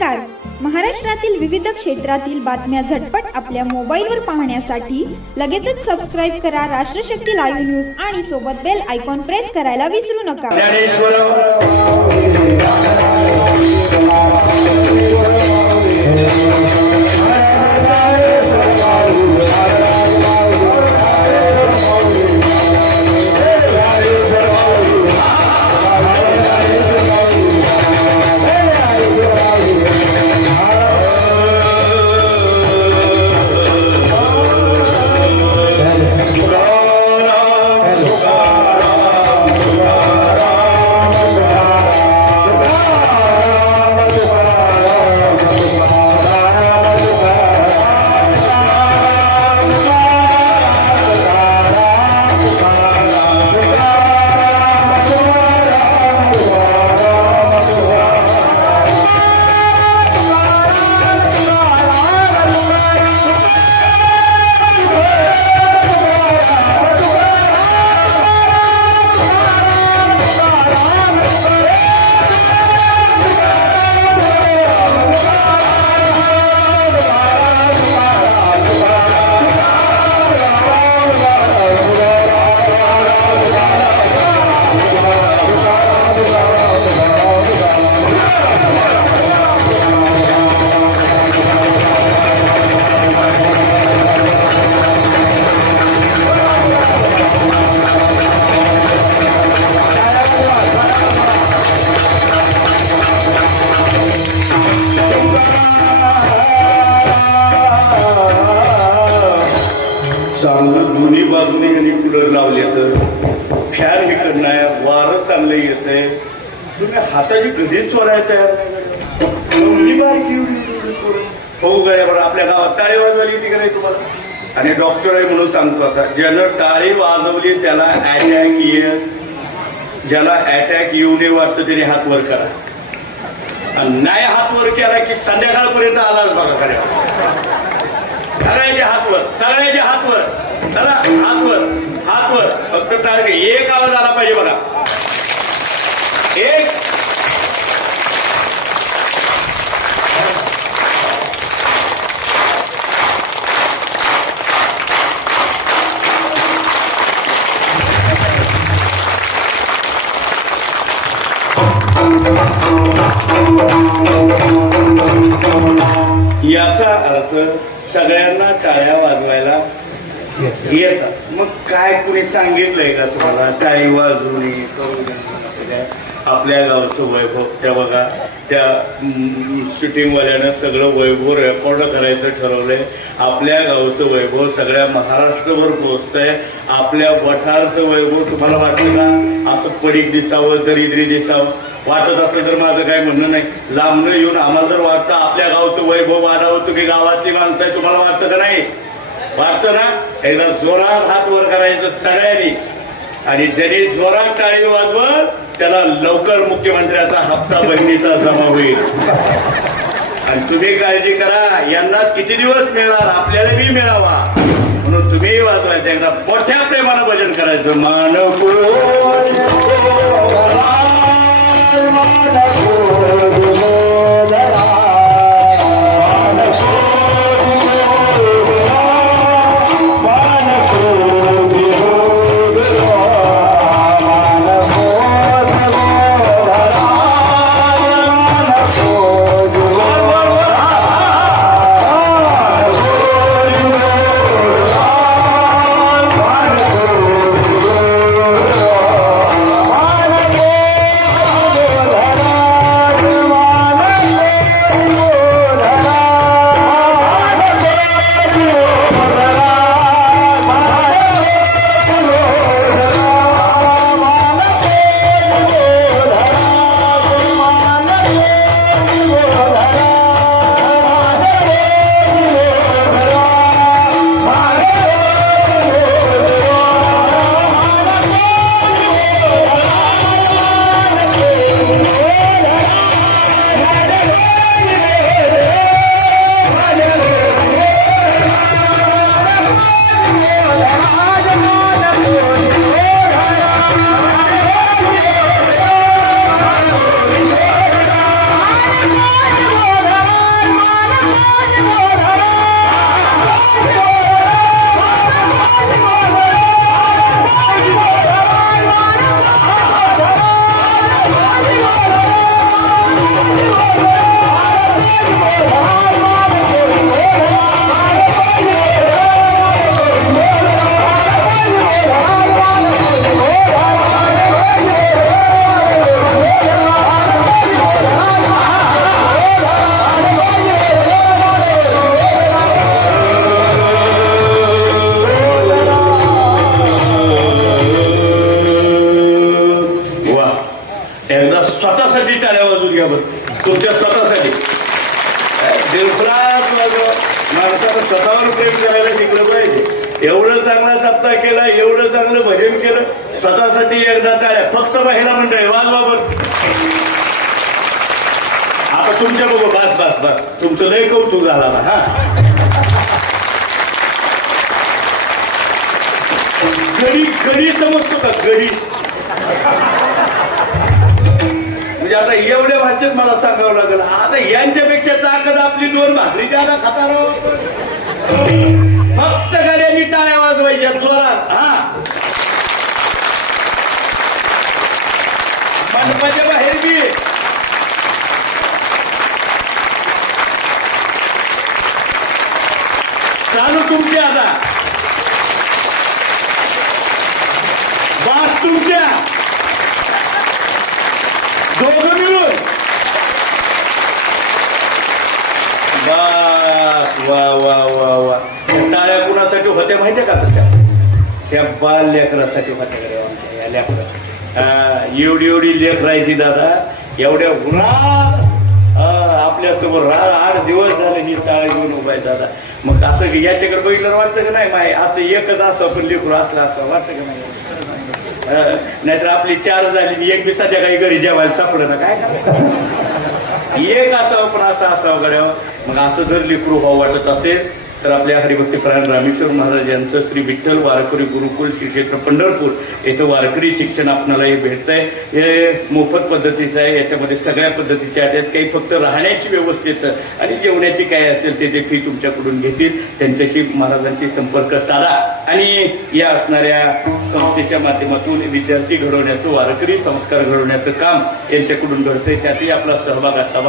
नमस्कार. महाराष्ट्रातील विविध क्षेत्रातील बातम्या झटपट आपल्या मोबाईलवर पाहण्यासाठी लगेचच सबस्क्राईब करा राष्ट्रशक्ती लाईव्ह न्यूज आणि सोबत बेल आयकॉन प्रेस करायला विसरू नका. दोन्ही बाजूने यांनी कूलर लावले तर फॅन हे करणार वारं चाललं येतंय. तुम्ही हाताची कधीच चोरायला तयार हो गया. पण आपल्या गावात टाळी वाजवली होती का नाही तुम्हाला? आणि डॉक्टर आहे म्हणून सांगतो आता, ज्यानं टाळी वाजवली त्याला अटॅक ज्याला अटॅक येऊ नये वाटतं त्याने हात वर करा. नाही हात वर केला की संध्याकाळपर्यंत आलाच बघा खऱ्या. सगळ्याचे हातवर, सगळ्याचे हातवर, चला हातवर, हातवर. फक्त टाळी एक आवाज आला पाहिजे बघा. एक याचा अर्थ सगळ्यांना टाळ्या वाजवायला येतात. मग काय कुणी सांगितलंय का तुम्हाला टाळी वाजवू नये करू नये? आपल्या गावचं वैभव त्या बघा, त्या शूटिंगवाल्यानं सगळं वैभव रेकॉर्ड करायचं ठरवलंय. आपल्या गावचं वैभव सगळ्या महाराष्ट्रभर पोहोचतंय. आपल्या वठारचं वैभव तुम्हाला वाटतं का असं पडीक दिसावं, दरिद्री दिसावं? वाटत असलं तर माझं काय म्हणणं नाही. लांबनं येऊन आम्हाला जर वाटतं आपल्या गावचं वैभव वाढावं की गावाची माणसं आहे, तुम्हाला वाटतं का नाही? वाटतं ना? एकदा जोरात हात वर करायचं सगळ्यांनी. आणि ज्यांनी जोरात टाळी वाजवत त्याला लवकर मुख्यमंत्र्याचा हप्ता बहिणीचा जमा होईल. आणि तुम्ही काळजी करा, यांना किती दिवस मिळणार आपल्याला बी मिळावा म्हणून तुम्ही वाजवायचं. एकदा मोठ्या प्रेमानं भजन करायचं. दिवसात माणसानं स्वतःवर प्रेम करायला शिकलं पाहिजे. एवढं चांगला सप्ताह केला, एवढं चांगलं भजन केलं, स्वतःसाठी एकदा टाळ्या. फक्त महिला मंडळी वाजवा बरं. आता तुमच्या बघू. बस बस बस, तुमचं लय कौतुक झाला ना. हा, गडी गडी समजतो का? गडी म्हणजे आता एवढ्या भाषेत मला सांगावं लागेल. आता यांच्यापेक्षा ताकद आपली 2 भाकरी ज्यादा खाता राहू. फक्त गाड्यांनी टाळ्या वाजवायच्या जोरात. हा, मंडपाच्या बाहेर बी चालू तुमची. आता बास तुमच्या दोघं मिळून. बास. वा वा वा वा. टाळ्या कुणासाठी होत्या माहितीये का? त्या बाल लेकरासाठी होत्या. आमच्या या लेकरा एवढी एवढी लेकरायची दादा, एवढ्या उन्हात आपल्यासमोर 8 दिवस झाले ही टाळी घेऊन उभा आहे दादा. मग असं याच्याकडे बघितलं वाटतं का नाही? माय असं एकच असं पण लेकरू असलं असं वाटतं का नाही? नाहीतर आपली 4 झाली, एक बी सध्या काही घरी जेवायला सापडलं ना काय करायचं? एक असावं पण असं असावं गड्यावर. मग असं जर लेकरू व्हावं वाटत असेल तर आपल्या हरिभक्तीपरायण रामेश्वर महाराज यांचं श्री विठ्ठल वारकरी गुरुकुल श्री क्षेत्र पंढरपूर येथे वारकरी शिक्षण आपल्याला हे भेटतंय. हे मोफत पद्धतीचं आहे. याच्यामध्ये सगळ्या पद्धतीच्या आहेत. काही फक्त राहण्याची व्यवस्थेचं आणि जेवण्याची काय असेल ते फी तुमच्याकडून घेतील. त्यांच्याशी महाराजांशी संपर्क साधा आणि या असणाऱ्या संस्थेच्या माध्यमातून विद्यार्थी घडवण्याचं, वारकरी संस्कार घडवण्याचं काम यांच्याकडून घडतंय. त्यातही आपला सहभाग असावा.